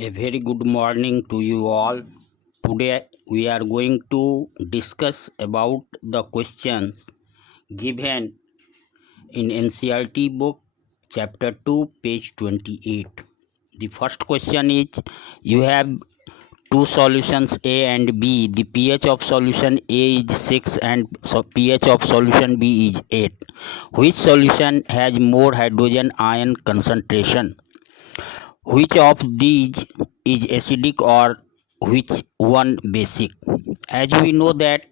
A very good morning to you all. Today we are going to discuss about the questions given in NCERT book chapter 2 page 28. The first question is, you have two solutions A and B. The pH of solution A is 6 and pH of solution B is 8. Which solution has more hydrogen ion concentration? Which of these is acidic or which one basic? As we know that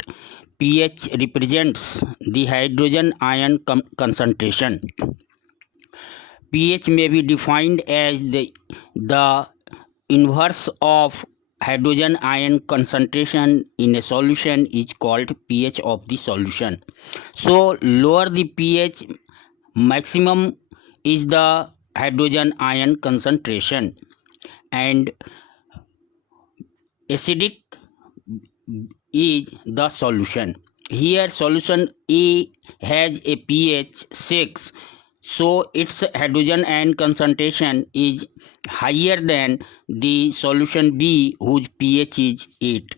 pH represents the hydrogen ion concentration. pH may be defined as the inverse of hydrogen ion concentration in a solution is called pH of the solution. So lower the pH, maximum is the hydrogen ion concentration, and acidic is the solution. Here solution A has a pH 6, so its hydrogen ion concentration is higher than the solution B whose pH is 8.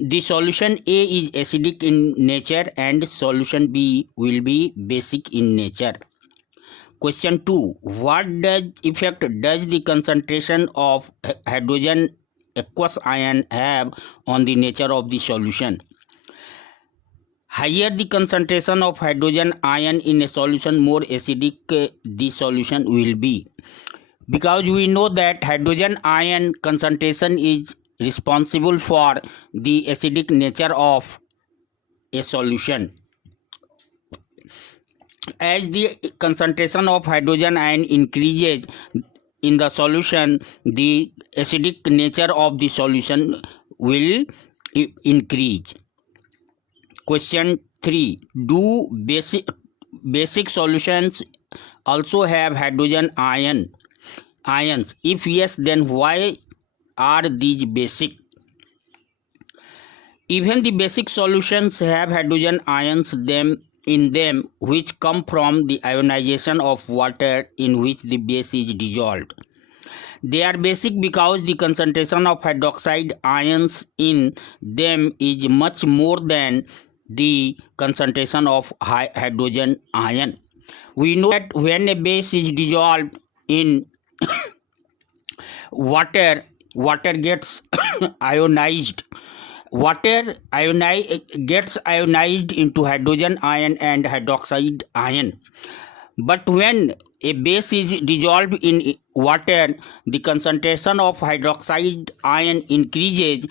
The solution A is acidic in nature and solution B will be basic in nature. Question 2. What effect does the concentration of hydrogen aqueous ion have on the nature of the solution? Higher the concentration of hydrogen ion in a solution, more acidic the solution will be. Because we know that hydrogen ion concentration is responsible for the acidic nature of a solution. As the concentration of hydrogen ion increases in the solution, the acidic nature of the solution will increase. Question 3. Do basic solutions also have hydrogen ions? If yes, then why are these basic? Even the basic solutions have hydrogen ions in them which come from the ionization of water in which the base is dissolved. They are basic because the concentration of hydroxide ions in them is much more than the concentration of hydrogen ion. We know that when a base is dissolved in water gets ionized. Water gets ionized into hydrogen ion and hydroxide ion. But when a base is dissolved in water, the concentration of hydroxide ion increases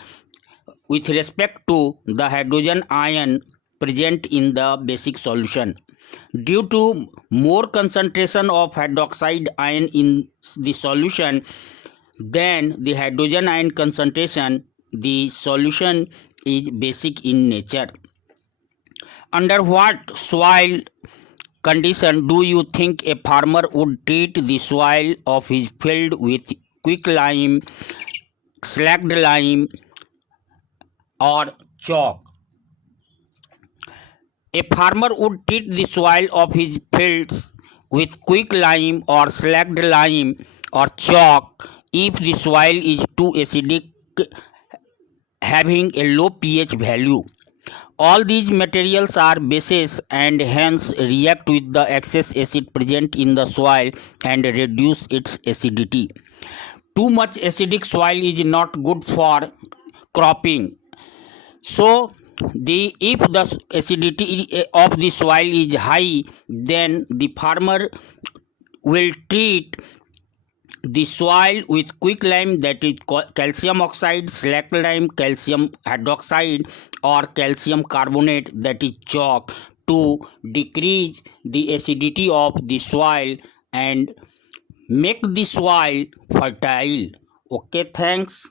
with respect to the hydrogen ion present in the basic solution. Due to more concentration of hydroxide ion in the solution than the hydrogen ion concentration, the solution is basic in nature. Under what soil condition do you think a farmer would treat the soil of his field with quicklime, slacked lime, or chalk? A farmer would treat the soil of his fields with quicklime or slacked lime or chalk if the soil is too acidic, having a low pH value. All these materials are bases and hence react with the excess acid present in the soil and reduce its acidity. Too much acidic soil is not good for cropping. So if the acidity of the soil is high, then the farmer will treat the soil with quicklime, that is calcium oxide, slacked lime, calcium hydroxide, or calcium carbonate, that is chalk, to decrease the acidity of the soil and make the soil fertile. Okay, thanks.